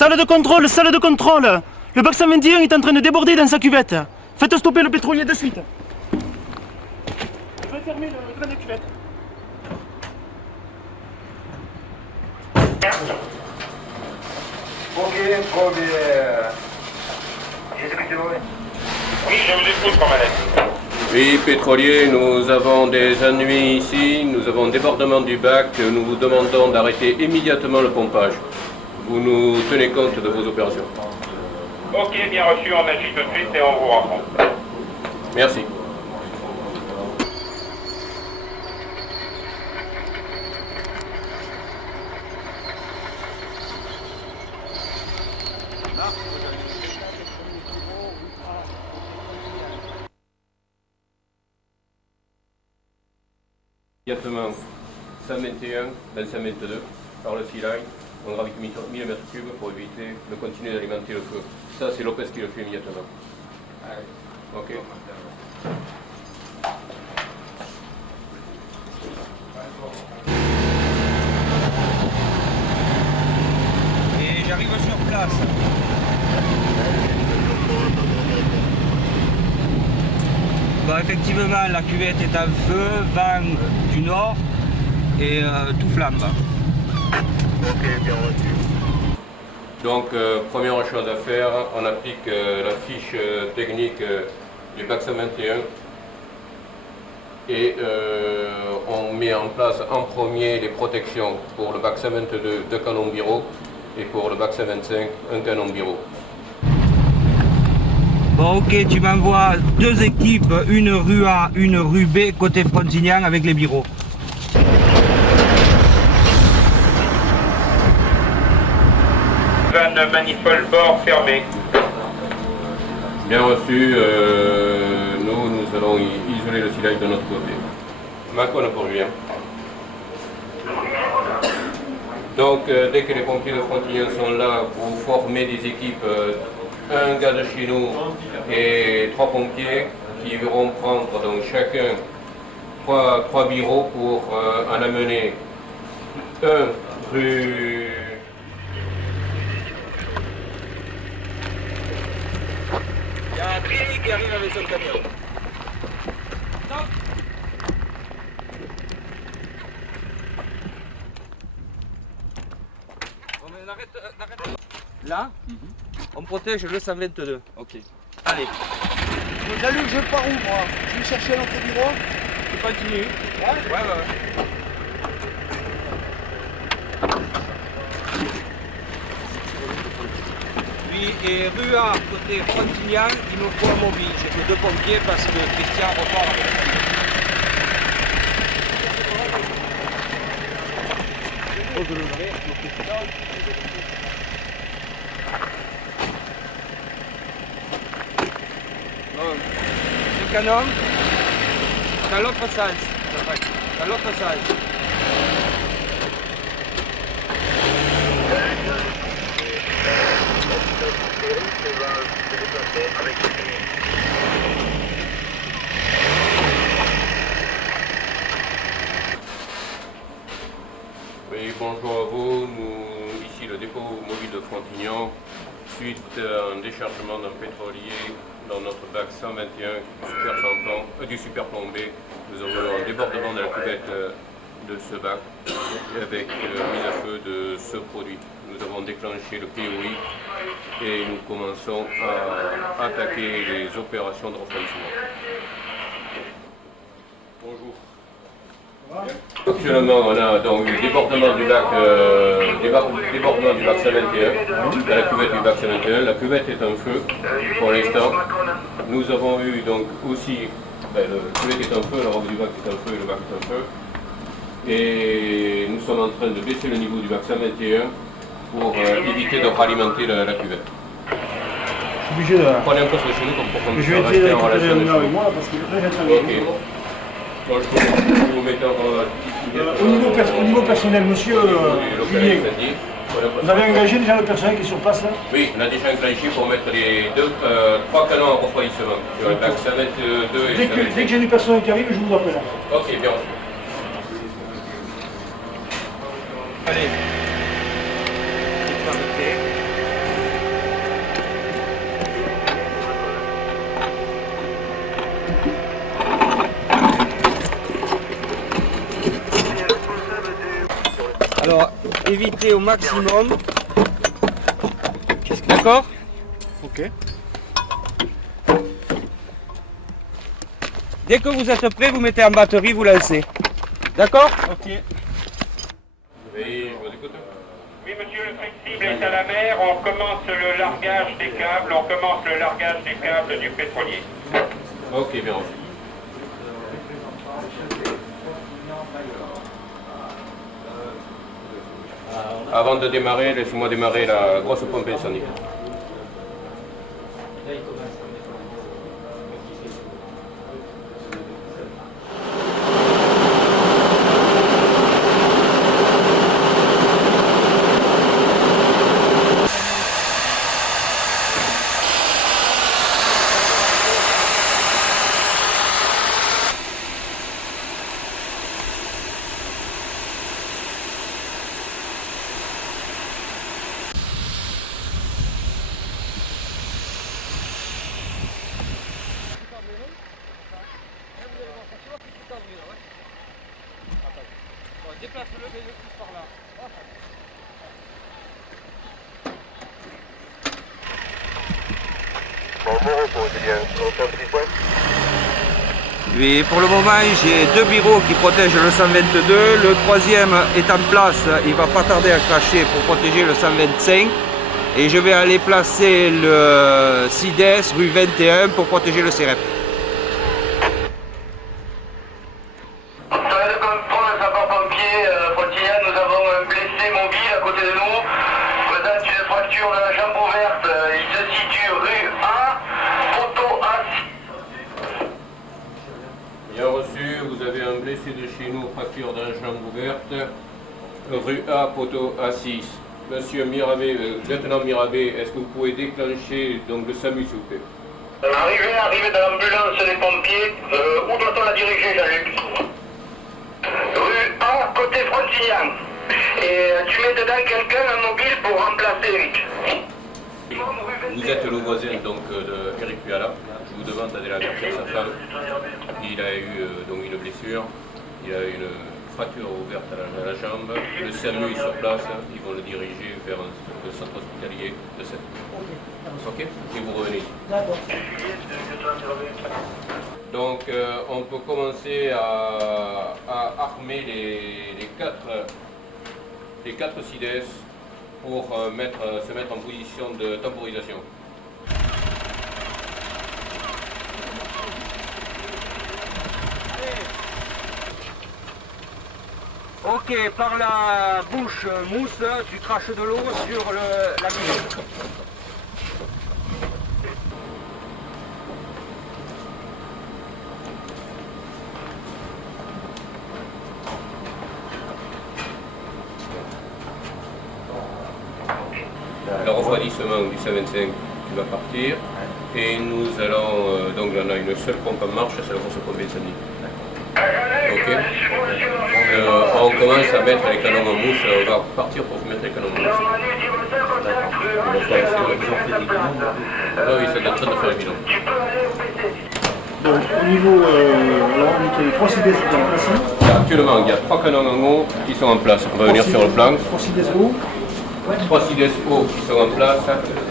Salle de contrôle, salle de contrôle. Le bac 121 est en train de déborder dans sa cuvette. Faites stopper le pétrolier de suite. Refermez le grain de cuvette. Oui, je vous écoute, Romanette. Oui, pétrolier, nous avons des ennuis ici, nous avons débordement du bac, nous vous demandons d'arrêter immédiatement le pompage. Vous nous tenez compte de vos opérations. Ok, bien reçu, on agit tout de suite et on vous rencontre. Merci. Immédiatement 121, 25-22 par le sea line, on gravite 1000 m3 pour éviter de continuer d'alimenter le feu. Ça, c'est Lopez qui le fait immédiatement. Ok. Et j'arrive sur place. Bon, effectivement, la cuvette est en feu, vent du nord et tout flambe. Ok, bien reçu. Donc, première chose à faire, on applique la fiche technique du bac 121 et on met en place en premier les protections pour le bac 122, 2 canons Biro, et pour le bac 125, un canon Biro. Bon, ok, tu m'envoies 2 équipes, une rue A, une rue B, côté Frontignan avec les bureaux. Van manifold bord fermé. Bien reçu, nous allons isoler le silage de notre côté. Macon pour Julien. Donc, dès que les pompiers de Frontignan sont là, vous formez des équipes, un gars de chez nous et 3 pompiers qui iront prendre donc chacun 3 bureaux pour en amener un rue. Il y a un Trini qui arrive avec son camion. Stop. Bon, mais n'arrête. Là, on protège le 122. Ok. Allez. Salut, je pars où moi? Je vais chercher un autre bureau. Tu continues. Ouais. Lui et rue A, côté Frontignan, il me faut un mobile. J'ai que 2 pompiers parce que Christian repart avec le camion. Bon. Le canon, dans l'autre sens. Dans l'autre sens. Oui, bonjour à vous. Nous, ici le dépôt mobile de Frontignan, suite à un déchargement d'un pétrolier dans notre bac 121 du super plombé, nous avons un débordement de la cuvette de ce bac avec mise à feu de ce produit. Nous avons déclenché le POI et nous commençons à attaquer les opérations de refroidissement. Bonjour. Actuellement, on a donc le débordement du bac 121, de la cuvette du bac 121. La cuvette est en feu pour l'instant. Nous avons eu donc aussi, la cuvette est en feu, la robe du bac est en feu et le bac est en feu. Et nous sommes en train de baisser le niveau du bac 121 pour éviter de ralimenter la cuvette. Je suis obligé de... Prenez un peu sur chez nous pour qu'on Je puisse vais essayer de rester en récupérer relation le de numéro avec chez moi là, parce qu'il est très nous. intéressant. Ok. Bon, je vous mettez Au niveau personnel, monsieur Julien, vous avez engagé déjà le personnel qui est sur place là? Oui, on a déjà enclenché pour mettre les 3 canons à refroidissement sur le bac 122 et Dès que j'ai du personnel qui arrive, je vous appelle. Ok, bien reçu. Allez. C'est arrêté. Alors, évitez au maximum. D'accord? Ok. Dès que vous êtes prêt, vous mettez en batterie, vous lancez. D'accord? Ok. Oui, je vous écoute. Oui, monsieur, le flexible est à la mer. On commence le largage des câbles. On commence le largage des câbles du pétrolier. Ok, bien reçu. Avant de démarrer, laissez-moi démarrer la grosse pompe incendie. Déplace-le, mets-le plus par là. Oui, pour le moment, j'ai 2 bureaux qui protègent le 122. Le troisième est en place, il va pas tarder à cracher pour protéger le 125. Et je vais aller placer le CIDES rue 21 pour protéger le CEREP. Nous avons un blessé mobile à côté de nous, présente une fracture de la jambe ouverte. Il se situe rue A, poteau A. Bien reçu, vous avez un blessé de chez nous, fracture de la jambe ouverte, rue A, poteau A6. Monsieur Mirabé, lieutenant Mirabé, est-ce que vous pouvez déclencher donc, le SAMU s'il vous plaît? Arrivée de l'ambulance des pompiers, où doit-on la diriger, Jean-Luc? Rue A, côté Frontignan. Et tu mets dedans quelqu'un, un mobile, pour remplacer Eric. Vous êtes le voisin donc de Eric Puala. Je vous demande d'aller avertir sa femme. Il a eu donc une blessure, il a une fracture ouverte à la jambe. Le SAMU est sur place, ils vont le diriger vers le centre hospitalier de Sète. Ok? Et vous revenez. D'accord. Donc on peut commencer à armer les quatre CIDES pour se mettre en position de temporisation. Ok, par la bouche mousse, tu craches de l'eau sur la mine. Le refroidissement du 125 qui va partir et nous allons, donc on a une seule pompe en marche, c'est la grosse pompe incendie. Ok. On commence à mettre les canons en mousse, on va partir pour mettre les canons en mousse. Oui, c'est en train de faire le bilan. Donc au niveau, alors on dit qu'il y a 3 CIDES qui sont en place. Actuellement, il y a 3 canons en haut qui sont en place. On va venir sur le plan. 3 CIDES haut. 3 CIDES hauts qui sont en place,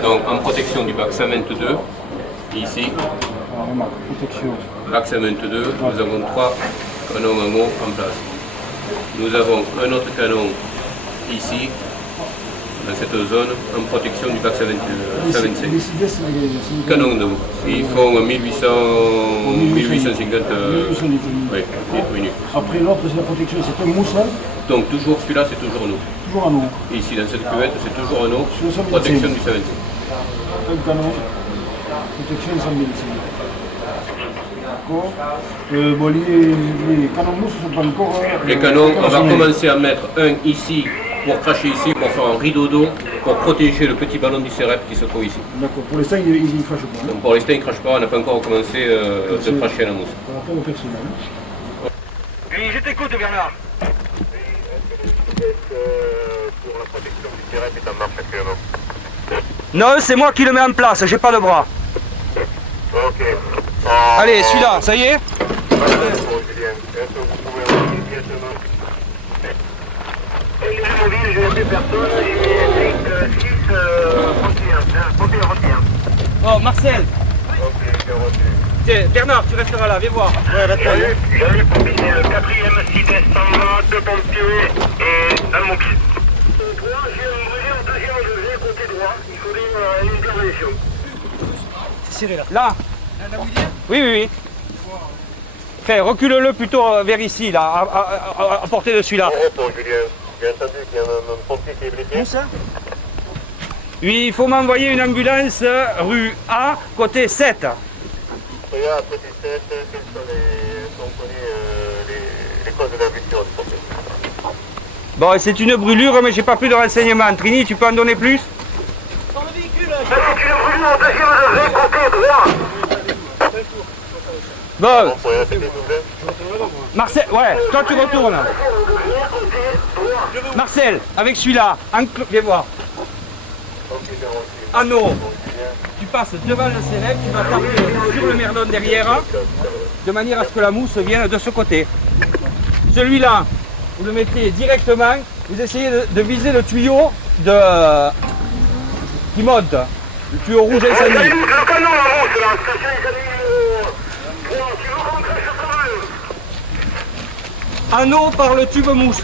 donc en protection du bac 122, ici. Alors remarque, protection. Bac 122, nous avons 3 canons en haut en place. Nous avons un autre canon ici, dans cette zone, en protection du bac 125. Les CIDES, c'est Canon d'eau. Ils font 1850 oui, litres minutes. Après l'autre, c'est la protection, c'est un moussel, Donc toujours celui-là, c'est toujours nous. toujours en eau. Ici, dans cette cuvette, c'est toujours un eau. Sur le 125. Protection du 125. Un canon, protection 100 000. D'accord. Bon, les canons mousse ne sont pas encore. Les canons, on va opérationnels. commencer à mettre un ici pour cracher ici, pour faire un rideau d'eau, pour protéger le petit ballon du CEREP qui se trouve ici. D'accord, pour l'instant, ils ne crachent pas. Donc pour l'instant, il ne crache pas, on n'a pas encore commencé de cracher la mousse. Par rapport au personnel. Oui, je t'écoute, Bernard. Pour la protection du CEREP est en marche actuellement. Non, c'est moi qui le mets en place, j'ai pas de bras. Ok. Allez, celui-là, ça y est? Julien, est-ce que vous pouvez immédiatement les deux mobiles, j'ai plus personne, j'ai 5, 6, 31. Oh, Marcel. Ok, j'ai reçu. Tiens, Bernard, tu resteras là, viens voir. J'avais promis le 4e site standard, 2 pompiers et un mobile. J'ai un brûlé au 2e degré côté droit, il faudrait une intervention. C'est serré là. Là. Oui, oui, oui. Fais, recule-le plutôt vers ici, là, à portée de celui-là. Repos, Julien. J'ai entendu qu'il y a un pompier qui est blessé. Où ça? Oui, il faut m'envoyer une ambulance rue A, côté 7. Regarde, côté 7, quelles sont les causes de la blessure du pompier? Bon, c'est une brûlure, mais j'ai pas plus de renseignements. Trini, tu peux en donner plus? C'est une brûlure au 2e degré côté droit. Bon, On pourrait répéter, s'il vous plaît? Marcel, ouais, toi tu retournes. Marcel, avec celui-là, viens voir. Anneau, tu passes devant le célèbre, tu vas taper sur le merdon derrière, de manière à ce que la mousse vienne de ce côté. Celui-là, vous le mettez directement, vous essayez de viser le tuyau qui monte, le tuyau rouge incendie. Le canon en route, là, station incendie. Tu veux qu'on crèche le feu? Anneau par le tube mousse.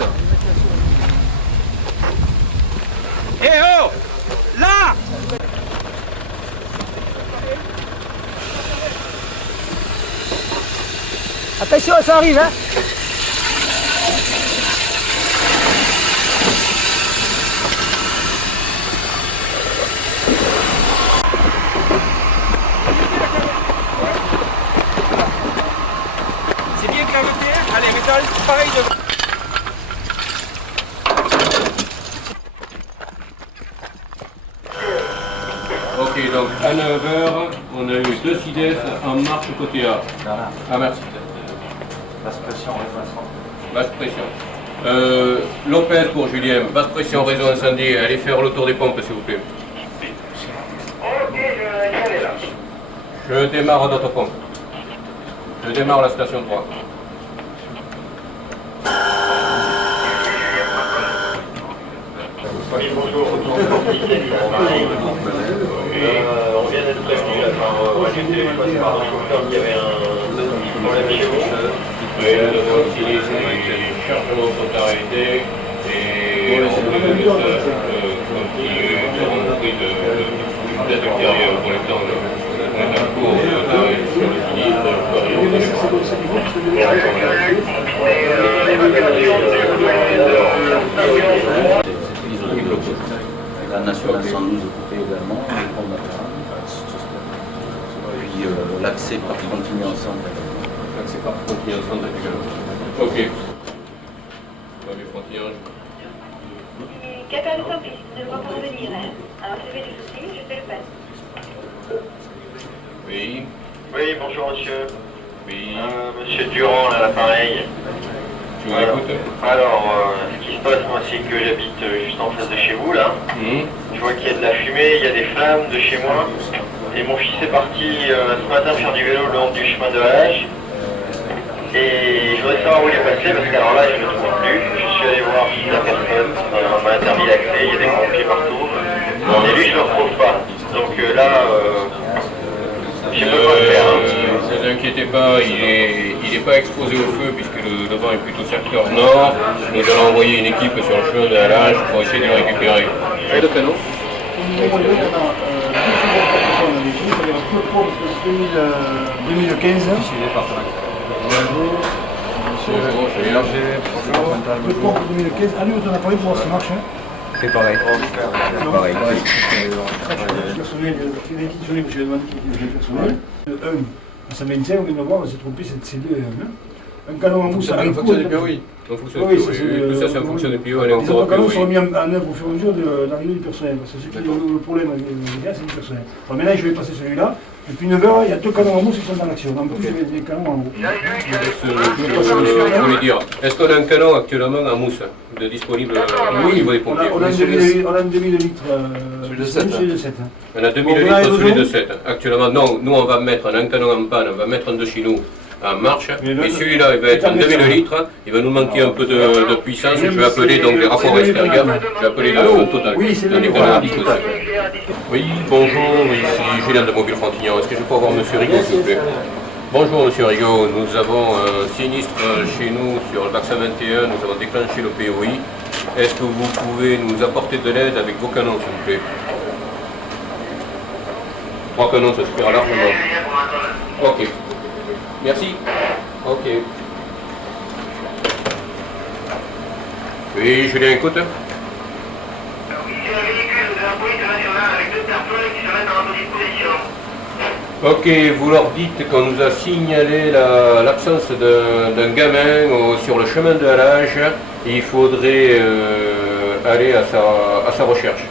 Eh oh! Là! Attention, ça arrive, hein. C'est bien claveté. Allez, métal, pareil de... Ok, donc à 9h, on a eu 2 CIDES en marche côté A. Ah merci. Basse pression. Lopez pour Julien, basse pression, réseau incendie. Allez faire le tour des pompes s'il vous plaît. Ok, je vais là. Je démarre notre pompe. Je démarre la station 3. Oui, bonjour. On vient d'être prévenu par l'hélicoptère qu'il y avait un problème chez vous. Oui, nous avons utilisé les chargements sont arrêtés et on peut continuer de rentrer de l'extérieur pour l'instant. On est en cours d'arrêt sur le sinistre, La nationale 112 occupée également, le pont latéral. Puis l'accès par continue ensemble. L'accès par Frontignan centre également. Ok. Oui, Frontignan. Capable de service, ne doit pas revenir. Alors, si vous avez des soucis, je fais le passe. Oui. Oui, bonjour monsieur. Oui. Monsieur Durand, à l'appareil. Je vous écoute. Alors, ce qui se passe, moi, c'est que j'habite juste en face de chez vous, là. Je vois qu'il y a de la fumée, il y a des flammes de chez moi. Et mon fils est parti ce matin faire du vélo le long du chemin de Hage. Et je voudrais savoir où il est passé, parce qu'alors là, je ne le trouve plus. Je suis allé voir la personne, on m'a interdit l'accès, il y a des pompiers partout. Et lui, je ne le retrouve pas. Donc là, je ne peux pas le faire. Ne vous inquiétez pas, il n'est pas exposé au feu puisque le vent est plutôt secteur nord. Nous allons envoyer une équipe sur le chemin de halage pour essayer de le récupérer. Et le canot Au niveau on a 2015. Le pompe 2015. Allez, on a parlé pour voir si ça marche. C'est pareil. Personnel, il y a qui je vais demander qui est personnel. Un, ça maintient, on vient de voir, on s'est trompé, c'est deux. Un canon en mousse. En fonction du POI. En fonction du POI. Ça, c'est en fonction du POI. Les autres canons seront mis en œuvre au fur et à mesure de l'arrivée du personnel. Parce que ce qui est le problème avec les gars, c'est le personnel. Alors maintenant, je vais passer celui-là. Depuis 9h, il y a 2 canons en mousse qui sont en action. En plus, il y a des canons en haut. Je voulais dire, est-ce qu'on a un canon actuellement en mousse de disponible au niveau des pompiers? On a un 2000 litres. Celui de 7. On a 2000 litres celui de 7. Actuellement, non, nous on va mettre un canon en panne, on va mettre un de chez nous en marche. Mais Mais celui-là, il va être en 2000 litres. Il va nous manquer un peu de puissance. Je vais appeler donc les rapports extérieurs. Je vais appeler le total. Oui, c'est Donc, le on a un dispositif. Oui, bonjour, ici Julien de Mobile Frontignan. Est-ce que je peux avoir Monsieur Rigaud, s'il vous plaît? Bonjour Monsieur Rigaud, nous avons un sinistre chez nous sur le bac 121, nous avons déclenché le POI. Est-ce que vous pouvez nous apporter de l'aide avec vos canons, s'il vous plaît? 3 canons, ça suffira largement. Ok. Merci. Ok. Oui, Julien, écoute. Oui, j'ai un véhicule de la police nationale avec 2 personnes qui se mettent à notre disposition. Ok, vous leur dites qu'on nous a signalé l'absence d'un gamin sur le chemin de Halage. Il faudrait aller à sa recherche.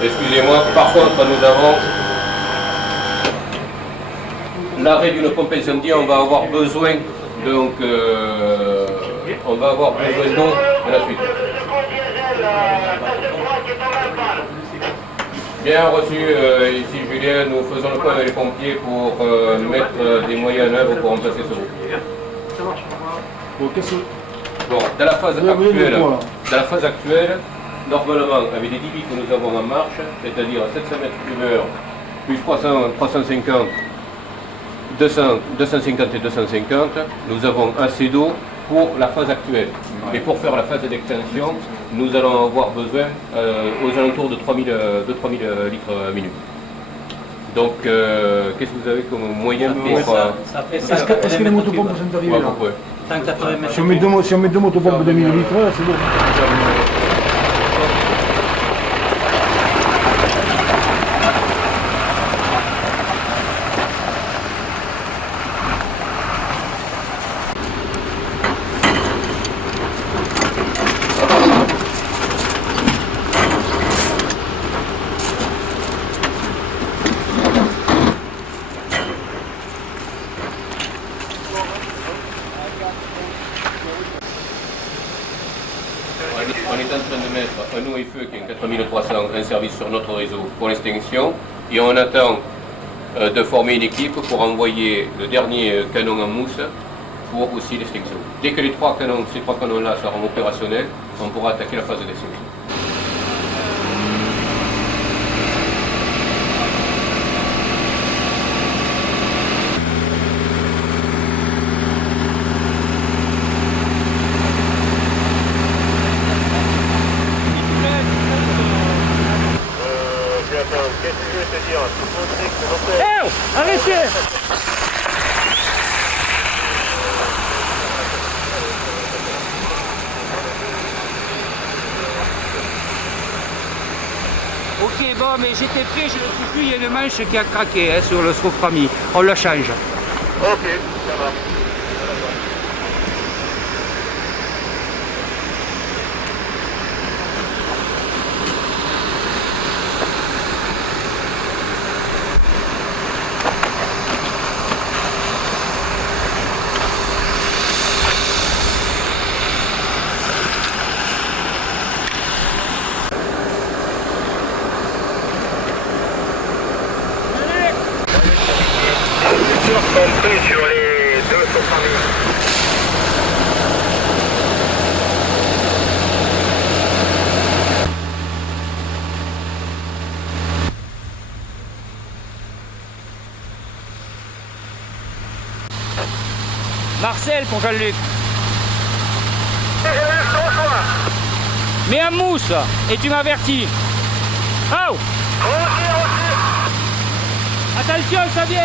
Excusez-moi, par contre, nous avons l'arrêt d'une pompe incendie. On va avoir besoin donc on va avoir besoin d'eau à la suite. Bien reçu, ici Julien, nous faisons le point avec les pompiers pour mettre des moyens en œuvre pour remplacer ce groupe. Bon, dans la phase actuelle, normalement, avec les débits que nous avons en marche, c'est-à-dire 700 mètres cubes heure, plus 350, 250 et 250, nous avons assez d'eau pour la phase actuelle. Et pour faire la phase d'extension, nous allons avoir besoin aux alentours de 3000 litres à minute. Donc, qu'est-ce que vous avez comme moyen pour... Est-ce que les motopompes sont arrivées là? pourquoi 180 mètres. Si on met deux motopompes de 1000 litres, c'est bon. On est en train de mettre un eau et feu qui est en 4300, un service sur notre réseau pour l'extinction, et on attend de former une équipe pour envoyer le dernier canon en mousse pour aussi l'extinction. Dès que ces trois canons-là seront opérationnels, on pourra attaquer la phase d'extinction. Qu'est-ce que je vais te dire? Arrêtez! Ok, bon, Bon, mais j'étais prêt, je ne sais plus, il y a une manche qui a craqué hein, sur le Soframi. On le change. Ok, ça va. Compris sur les deux Soframi. Marcel pour Jean-Luc. Mets un mousse et tu m'avertis. Oh! Attention, ça vient!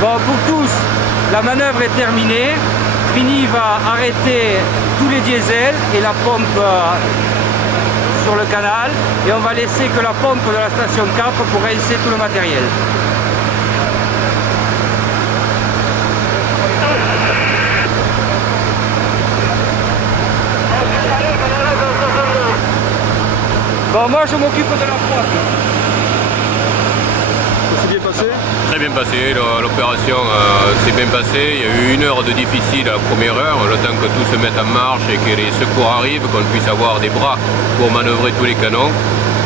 Bon, pour tous, la manœuvre est terminée. Trini va arrêter tous les diesels et la pompe sur le canal. Et on va laisser que la pompe de la station 4 pour rincer tout le matériel. Bon, moi je m'occupe de la pointe. Ça s'est bien passé? Très bien passé, l'opération s'est bien passée. Il y a eu 1 heure de difficile à la première heure, le temps que tout se mette en marche et que les secours arrivent, qu'on puisse avoir des bras pour manœuvrer tous les canons.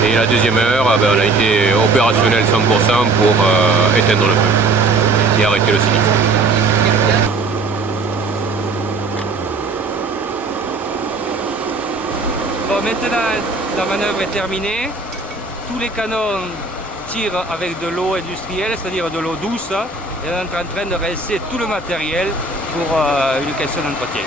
Et la deuxième heure, on a été opérationnel 100% pour éteindre le feu et arrêter le sinistre. Bon, maintenant la manœuvre est terminée. Tous les canons tirent avec de l'eau industrielle, c'est-à-dire de l'eau douce. Et on est en train de rincer tout le matériel pour une question d'entretien.